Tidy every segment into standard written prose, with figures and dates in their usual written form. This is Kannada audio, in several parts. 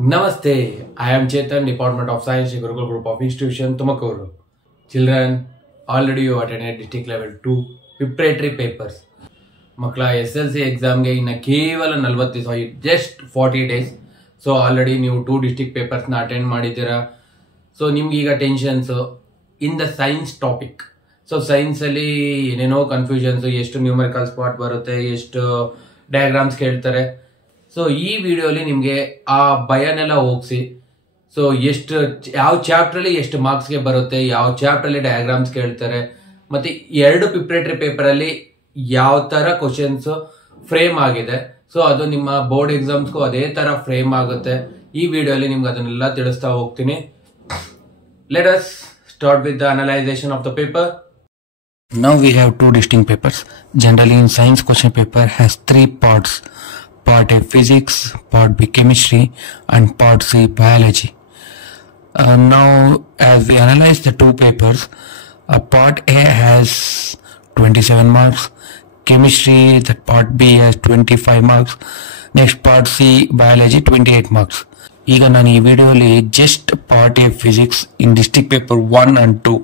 Namaste, I am Chetan, Department of Science, Gurukul Group of Institution, Tumakuru. Children, already you attended district level 2 preparatory papers. ಮಕ್ಕಳ SLC ಎಕ್ಸಾಮ್ಗೆ ಇನ್ನು ಕೇವಲ 40 ದಿವಸ, ಜಸ್ಟ್ 40 ಡೇಸ್. ಸೊ ಆಲ್ರೆಡಿ ನೀವು 2 ಡಿಸ್ಟ್ರಿಕ್ಟ್ ಪೇಪರ್ಸ್ನ ಅಟೆಂಡ್ ಮಾಡಿದ್ದೀರಾ. ಸೊ ನಿಮ್ಗೆ ಈಗ tensions in the science topic. So ಸೈನ್ಸಲ್ಲಿ ಏನೇನೋ ಕನ್ಫ್ಯೂಷನ್ಸು, ಎಷ್ಟು ನ್ಯೂಮರಿಕಲ್ ಸ್ಪಾಟ್ ಬರುತ್ತೆ, ಎಷ್ಟು ಡಯಾಗ್ರಾಮ್ಸ್ ಕೇಳ್ತಾರೆ. ಸೊ ಈ ವಿಡಿಯೋಲಿ ನಿಮಗೆ ಆ ಭಯನೆಲ್ಲ ಹೋಗಿಸಿ, ಸೊ ಎಷ್ಟು ಯಾವ ಚಾಪ್ಟ್ರಲ್ಲಿ ಎಷ್ಟು ಮಾರ್ಕ್ಸ್ಗೆ ಬರುತ್ತೆ, ಯಾವ ಚಾಪ್ಟ್ರಲ್ಲಿ ಡಯಾಗ್ರಾಮ್ಸ್ ಕೇಳ್ತಾರೆ, ಮತ್ತು 2 ಪ್ರಿಪ್ರೇಟರಿ ಪೇಪರಲ್ಲಿ ಯಾವ ಥರ ಕ್ವಶನ್ಸ್ ಫ್ರೇಮ್ ಆಗಿದೆ. ಸೊ ಅದು ನಿಮ್ಮ ಬೋರ್ಡ್ ಎಕ್ಸಾಮ್ಸ್ಗೂ ಅದೇ ಥರ ಫ್ರೇಮ್ ಆಗುತ್ತೆ. ಈ ವಿಡಿಯೋಲಿ ನಿಮ್ಗೆ ಅದನ್ನೆಲ್ಲ ತಿಳಿಸ್ತಾ ಹೋಗ್ತೀನಿ. Let us start with the ಅನಲೈಸೇಷನ್ of the paper. Now we have 2 distinct papers. Generally in science question paper has 3 parts. Part A physics, part B chemistry and part C biology. Now as we analyze the 2 papers, part A has 27 marks, chemistry that part B has 25 marks, next part C biology 28 marks. ಈಗ ನಾನು ಈ ವಿಡಿಯೋಲಿ just part A physics in district paper 1 and 2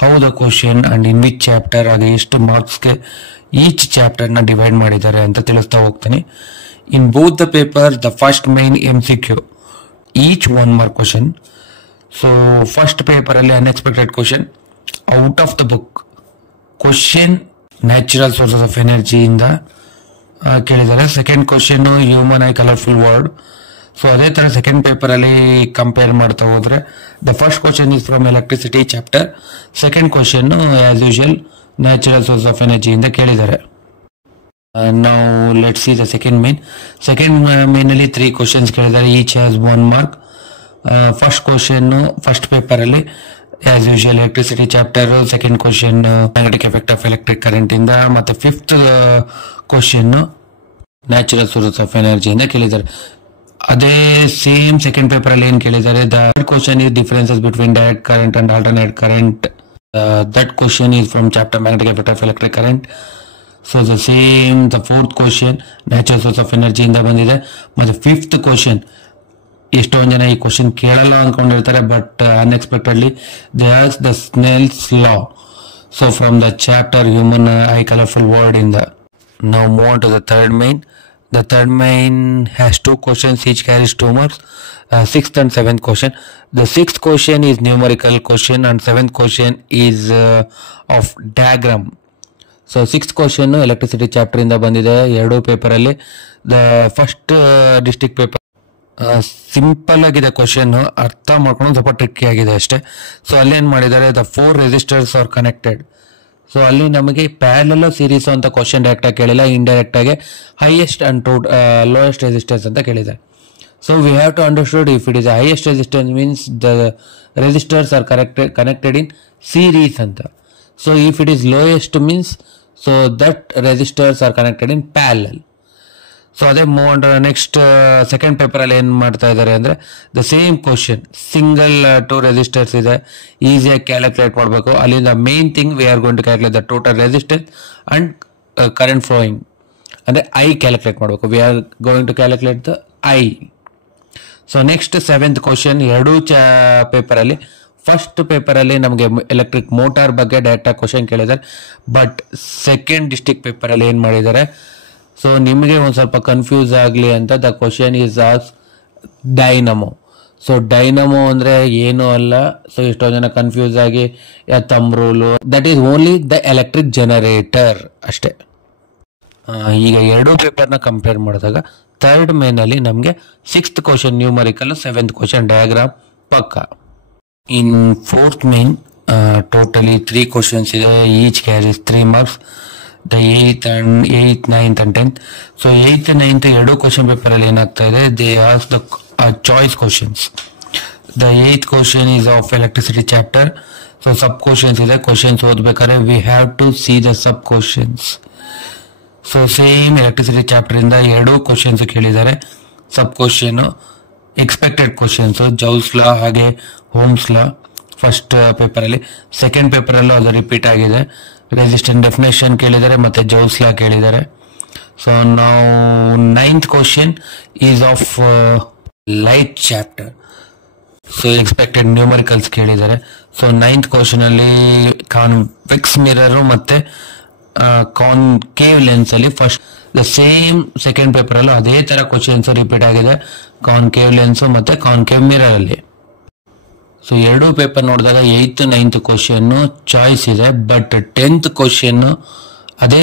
how the question and in which chapter, ಹಾಗೆ ಎಷ್ಟು ಮಾರ್ಕ್ಸ್ಗೆ ಈಚ್ ಚಾಪ್ಟರ್ನ ಡಿವೈಡ್ ಮಾಡಿದ್ದಾರೆ ಅಂತ ತಿಳಿಸ್ತಾ ಹೋಗ್ತೀನಿ. In both the paper the first main MCQ, each 1 mark question. So first ಪೇಪರಲ್ಲಿ unexpected question out of the book question natural sources of ಎನರ್ಜಿಯಿಂದ ಕೇಳಿದ್ದಾರೆ. Second question human eye colourful world. So ಅದೇ ತರ ಸೆಕೆಂಡ್ ಪೇಪರ್ ಅಲ್ಲಿ ಕಂಪೇರ್ ಮಾಡ್ತಾ ಹೋದ್ರೆ the first question is from electricity chapter, second question as usual natural source of energy ಇಂದ ಕೇಳಿದ್ದಾರೆ. ನಾವು let's see the second main ಅಲ್ಲಿ 3 ಕ್ವಶನ್ಸ್ ಕೇಳಿದ್ದಾರೆ, each has 1 mark. First question first paper ಅಲ್ಲಿ as usual electricity chapter, second question magnetic effect of electric current ಇಂದ, ಮತ್ತೆ fifth question natural source of energy ಇಂದ ಕೇಳಿದ್ದಾರೆ. ಅದೇ ಸೇಮ್ ಸೆಕೆಂಡ್ ಪೇಪರ್ ಅಲ್ಲಿ ಏನ್ ಕೇಳಿದ್ದಾರೆ, the question is differences between direct current and alternate current. That question is from chapter magnetic effect of electric current. So the same the fourth question natural source of energy ಇಂದ ಬಂದಿದೆ. ಮತ್ತೆ ಫಿಫ್ತ್ ಕ್ವಶನ್ ಎಷ್ಟೊಂದು ಜನ ಈ ಕ್ವಶನ್ ಕೇಳಲ್ಲ ಅನ್ಕೊಂಡಿರ್ತಾರೆ, but unexpectedly they as the Snell's law. So from the chapter human eye colourful world ಇಂದ. ನಾವು move on to the third main. The third main has 2 questions, each carries 2 marks. 6th and 7th question. The 6th question is numerical question and 7th question is of diagram. So 6th question electricity chapter ಇಂದ ಬಂದಿದೆ 2 ಪೇಪರ್ ಅಲ್ಲಿ. The first district paper simple ಆಗಿದೆ ಕ್ವಶನ್, ಅರ್ಥ ಮಾಡ್ಕೊಂಡು ಸ್ವಲ್ಪ ಟ್ರಿಕ್ಕಿ ಆಗಿದೆ ಅಷ್ಟೇ. ಸೊ ಅಲ್ಲಿ ಏನ್ ಮಾಡಿದ್ದಾರೆ, the 4 resistors are connected. So ಅಲ್ಲಿ ನಮಗೆ ಪ್ಯಾರಲಲ್ ಸೀರೀಸ್ ಅಂತ ಕ್ವಶನ್ ಡೈರೆಕ್ಟ್ ಆಗಿ ಕೇಳಿಲ್ಲ, ಇಂಡೈರೆಕ್ಟ್ ಆಗಿ ಹೈಯೆಸ್ಟ್ ಅಂಡ್ ಲೋಯೆಸ್ಟ್ ರೆಸಿಸ್ಟೆನ್ಸ್ ಅಂತ ಕೇಳಿದೆ. So we have to understood if it is highest resistance means the resistors are connected in series ಅಂತ. So if it is lowest means so that resistors are connected in parallel. So ಅದೇ ಮೂವ್ ನೆಕ್ಸ್ಟ್ ಸೆಕೆಂಡ್ ಪೇಪರ್ ಅಲ್ಲಿ ಏನ್ ಮಾಡ್ತಾ ಇದ್ದಾರೆ ಅಂದ್ರೆ the same question, single 2 resistors ಇದೆ, ಈಸಿಯಾಗಿ ಕ್ಯಾಲ್ಕುಲೇಟ್ ಮಾಡಬೇಕು. ಅಲ್ಲಿಂದ main thing we are going to calculate the total resistance and current flowing, ಅಂದ್ರೆ ಐ ಕ್ಯಾಲ್ಕುಲೇಟ್ ಮಾಡಬೇಕು. We are going to calculate the I. So next 7th question 2 paper ಅಲ್ಲಿ. ಫಸ್ಟ್ ಪೇಪರ್ ಅಲ್ಲಿ ನಮಗೆ ಎಲೆಕ್ಟ್ರಿಕ್ ಮೋಟಾರ್ ಬಗ್ಗೆ ಡೈರೆಕ್ಟ್ ಆಗಿ ಕ್ವಶನ್ ಕೇಳಿದ್ದಾರೆ, ಬಟ್ ಸೆಕೆಂಡ್ ಡಿಸ್ಟ್ರಿಕ್ಟ್ ಪೇಪರ್ ಅಲ್ಲಿ ಏನ್ ಮಾಡಿದ್ದಾರೆ, ಸೊ ನಿಮಗೆ ಒಂದು ಸ್ವಲ್ಪ ಕನ್ಫ್ಯೂಸ್ ಆಗಲಿ ಅಂತ the question is as dynamo. So dynamo ಅಂದ್ರೆ ಏನು ಅಲ್ಲ, ಸೊ ಎಷ್ಟೋ ಜನ ಕನ್ಫ್ಯೂಸ್ ಆಗಿ thumb rule, that is only the electric generator ಅಷ್ಟೇ. ಈಗ 2 ಪೇಪರ್ನ ಕಂಪೇರ್ ಮಾಡಿದಾಗ ಥರ್ಡ್ ಮೇನ್ ಅಲ್ಲಿ ನಮಗೆ 6th question numerical, 7th question diagram ಪಕ್ಕ. ಇನ್ ಫೋರ್ತ್ ಮೇನ್ ಟೋಟಲಿ 3 ಕ್ವಶನ್ಸ್ ಇದೆ, each carries 3 marks. The 8th, 9th and 10th. So 8th and 9th 2 question paper ಅಲ್ಲಿ ಏನಾಗ್ತಾ ಇದೆ, they as the choice questions. The 8th question is of electricity chapter. So sub questions ಇದೆ, ಕ್ವಶನ್ಸ್ ಓದ್ಬೇಕಾದ್ರೆ we have to see the sub questions. So same electricity chapter ಇಂದ 2 ಕ್ವಶನ್ಸ್ ಕೇಳಿದ್ದಾರೆ. Sub question expected questions, joule's law ಹಾಗೆ ಹೋಮ್ಸ್ ಲಾ ಫಸ್ಟ್ ಪೇಪರ್ ಅಲ್ಲಿ. ಸೆಕೆಂಡ್ ಪೇಪರ್ ಅಲ್ಲೂ ಅದು ರಿಪೀಟ್ ಆಗಿದೆ, ರೆಸಿಸ್ಟೆನ್ಸ್ ಡೆಫಿನೇಷನ್ ಕೇಳಿದ್ದಾರೆ ಮತ್ತೆ ಜೌಲ್ಸ್ ಲಾ ಕೇಳಿದ್ದಾರೆ. ಸೊ ನಾವು 9th question is of light chapter. So expected numericals ಕೇಳಿದ್ದಾರೆ. ಸೊ 9th ಕ್ವಶನ್ ಅಲ್ಲಿ ಕಾನ್ವೆಕ್ಸ್ ಮಿರರ್ ಮತ್ತೆ ಕಾನ್ಕೇವ್ ಲೆನ್ಸ್ ಅಲ್ಲಿ first the same second paper ಅಲ್ಲೂ ಅದೇ ತರ ಕ್ವಶನ್ಸ್ ರಿಪೀಟ್ ಆಗಿದೆ, ಕಾನ್ಕೇವ್ ಲೆನ್ಸ್ ಮತ್ತೆ ಕಾನ್ಕೇವ್ ಮಿರರ್ ಅಲ್ಲಿ. ಸೊ ಎರಡೂ ಪೇಪರ್ ನೋಡಿದಾಗ 8th 9th ಕ್ವಶನ್ ಚಾಯ್ಸ್ ಇದೆ, ಬಟ್ 10th ಕ್ವಶನ್ ಅದೇ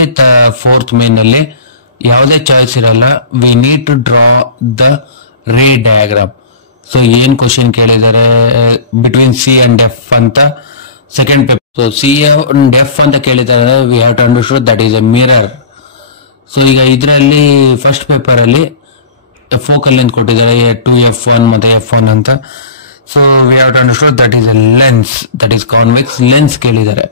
4th ಮೇನ್ ಅಲ್ಲಿ ಯಾವುದೇ ಚಾಯ್ಸ್ ಇರಲ್ಲ. We need to draw the ray diagram. So ಏನ್ ಕ್ವಶನ್ ಕೇಳಿದ್ದಾರೆ, ಬಿಟ್ವೀನ್ ಸಿ ಅಂಡ್ ಎಫ್ ಅಂತ second paper. So c and f ಅಂತ ಕೇಳಿದ್ದಾರೆ, we have to understand that is a mirror. So ಈಗ ಇದರಲ್ಲಿ ಫಸ್ಟ್ ಪೇಪರ್ ಅಲ್ಲಿ ಫೋಕಲ್ ಲೆಂತ್ ಕೊಟ್ಟಿದ್ದಾರೆ 2f1 ಮತ್ತೆ f1 ಅಂತ. So we have to understand that is a lens, that is convex lens ಕೇಳಿದ್ದಾರೆ.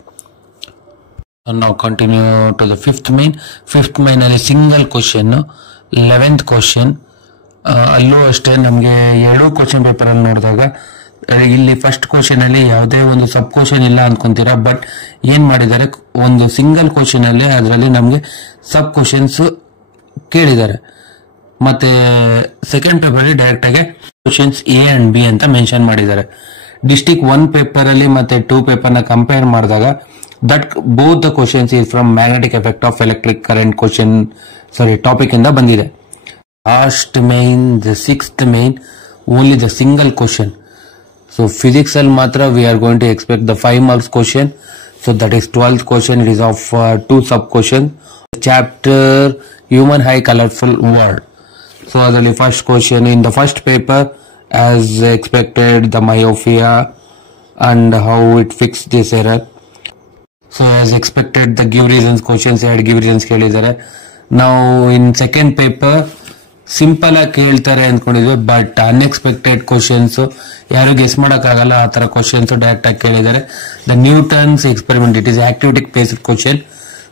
ನಾವು continue to the fifth main ಅಲ್ಲಿ ಸಿಂಗಲ್ ಕ್ವಶನ್ 11th ಕ್ವಶನ್. ಅಲ್ಲೂ ಅಷ್ಟೇ ನಮಗೆ ಎರಡು ಕ್ವಶನ್ ಪೇಪರ್ ಅಲ್ಲಿ ನೋಡಿದಾಗ ಇಲ್ಲಿ ಫಸ್ಟ್ ಕ್ವಶನ್ ಅಲ್ಲಿ ಯಾವುದೇ ಒಂದು ಸಬ್ ಕ್ವಶನ್ ಇಲ್ಲ ಅನ್ಕೊಂತೀರಾ, ಬಟ್ ಏನ್ ಮಾಡಿದ್ದಾರೆ, ಒಂದು ಸಿಂಗಲ್ ಕ್ವಶನ್ ಅಲ್ಲಿ ಅದರಲ್ಲಿ ನಮಗೆ ಸಬ್ ಕ್ವಶನ್ಸ್ ಕೇಳಿದ್ದಾರೆ. ಮತ್ತೆ ಸೆಕೆಂಡ್ ಪೇಪರ್ ಅಲ್ಲಿ ಡೈರೆಕ್ಟ್ ಆಗಿ ಕ್ವಶನ್ಸ್ ಎ ಅಂಡ್ ಬಿ ಅಂತ ಮೆನ್ಷನ್ ಮಾಡಿದ್ದಾರೆ. ಡಿಸ್ಟಿಕ್ 1 ಪೇಪರ್ ಅಲ್ಲಿ ಮತ್ತೆ 2 ಪೇಪರ್ ನ ಕಂಪೇರ್ ಮಾಡಿದಾಗ that both the questions is from magnetic effect of electric current topic ಇಂದ ಬಂದಿದೆ. Last main, the 6th main, only the single question. So physics ಅಲ್ಲಿ ಮಾತ್ರ we are going to expect the 5 marks question. So that is 12th question. It is of 2 sub question. Chapter human eye colourful world. So ಅದರಲ್ಲಿ first question in the first paper as expected the myopia and how it fix this error. So as expected the give reasons questions, 2 give reasons ಕೇಳಿದ್ದಾರೆ. ನಾವು ಇನ್ ಸೆಕೆಂಡ್ ಪೇಪರ್ ಸಿಂಪಲ್ ಆಗಿ ಕೇಳ್ತಾರೆ ಅಂದ್ಕೊಂಡಿದ್ವಿ, ಬಟ್ ಅನ್ಎಕ್ಸ್ಪೆಕ್ಟೆಡ್ ಕ್ವಶನ್ಸ್ ಯಾರು ಗೆಸ್ ಮಾಡಕ್ಕಾಗಲ್ಲ ಆ ತರ ಕ್ವಶನ್ಸ್ ಡೈರೆಕ್ಟ್ ಆಗಿ ಕೇಳಿದ್ದಾರೆ. The Newton's experiment, it is activity based question.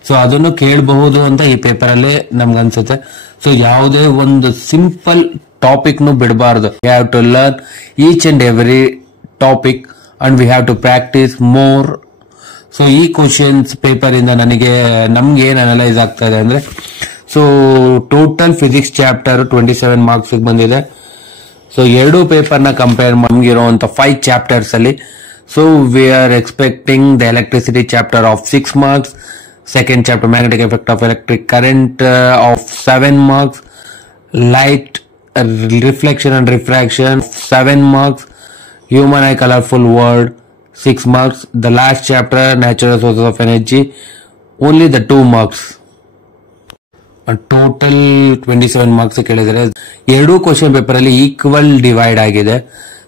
So ಅದನ್ನು ಕೇಳಬಹುದು ಅಂತ ಈ ಪೇಪರ್ ಅಲ್ಲಿ ನಮ್ಗೆ ಅನ್ಸುತ್ತೆ. ಸೊ ಯಾವುದೇ ಒಂದು ಸಿಂಪಲ್ ಟಾಪಿಕ್ ನು ಬಿಡಬಾರ್ದು. We have to learn each and every topic and we have to practice more. So ಈ ಕ್ವಶನ್ಸ್ ಪೇಪರ್ ಇಂದ ನಮ್ಗೆ ಏನ್ ಅನಲೈಸ್ ಆಗ್ತಾ ಇದೆ ಅಂದ್ರೆ, so total physics chapter 27 marks ಬಂದಿದೆ. ಸೊ ಎರಡು ಪೇಪರ್ ನ ಕಂಪೇರ್ ನಮ್ಗಿರುವಂತ 5 ಚಾಪ್ಟರ್ಸ್ ಅಲ್ಲಿ, so we are expecting the electricity chapter of 6 marks, second chapter magnetic effect of electric current of 7 marks, light reflection and refraction 7 marks, human eye colourful world 6 marks, the last chapter natural sources of energy only the 2 marks. Total 27 marks ಕೇಳಿದರೆ ಎರಡೂ ಕ್ವಶನ್ ಪೇಪರ್ ಅಲ್ಲಿ ಈಕ್ವಲ್ ಡಿವೈಡ್ ಆಗಿದೆ.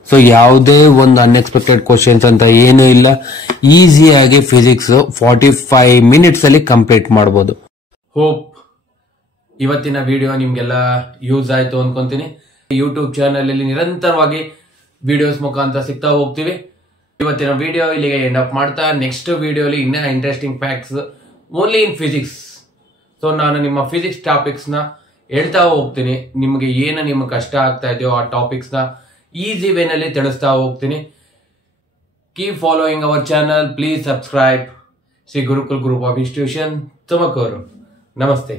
ಸೊ ಯಾವುದೇ ಒಂದು ಅನ್ಎಕ್ಸ್ಪೆಕ್ಟೆಡ್ ಕ್ವಶನ್ಸ್ ಅಂತ ಏನೂ ಇಲ್ಲ. ಈಸಿಯಾಗಿ ಫಿಸಿಕ್ಸ್ 45 minutes ಅಲ್ಲಿ ಕಂಪ್ಲೀಟ್ ಮಾಡಬಹುದು. ಹೋಪ್ ಇವತ್ತಿನ ವಿಡಿಯೋ ನಿಮ್ಗೆಲ್ಲ ಯೂಸ್ ಆಯ್ತು ಅನ್ಕೊಂತೀನಿ. ಯೂಟ್ಯೂಬ್ ಚಾನಲ್ ಅಲ್ಲಿ ನಿರಂತರವಾಗಿ ವಿಡಿಯೋಸ್ ಮುಖಾಂತರ ಸಿಗ್ತಾ ಹೋಗ್ತೀವಿ. ಇವತ್ತಿನ ವಿಡಿಯೋ ಇಲ್ಲಿಗೆ ಎಂಡ್ ಅಪ್ ಮಾಡ್ತಾ ನೆಕ್ಸ್ಟ್ ವಿಡಿಯೋಲಿ ಇನ್ನೂ interesting facts only in physics. So ನಾನು ನಿಮ್ಮ ಫಿಸಿಕ್ಸ್ ಟಾಪಿಕ್ಸ್ ನ ಹೇಳ್ತಾ ಹೋಗ್ತೀನಿ. ನಿಮಗೆ ಏನು ನಿಮ್ಗೆ ಕಷ್ಟ ಆಗ್ತಾ ಇದೆಯೋ ಆ ಟಾಪಿಕ್ಸ್ ನ ಈಸಿ ವೇನಲ್ಲಿ ತಿಳಿಸ್ತಾ ಹೋಗ್ತೀನಿ. Keep following our channel. Please subscribe Shri gurukul group of institution Tumakuru. ನಮಸ್ತೆ.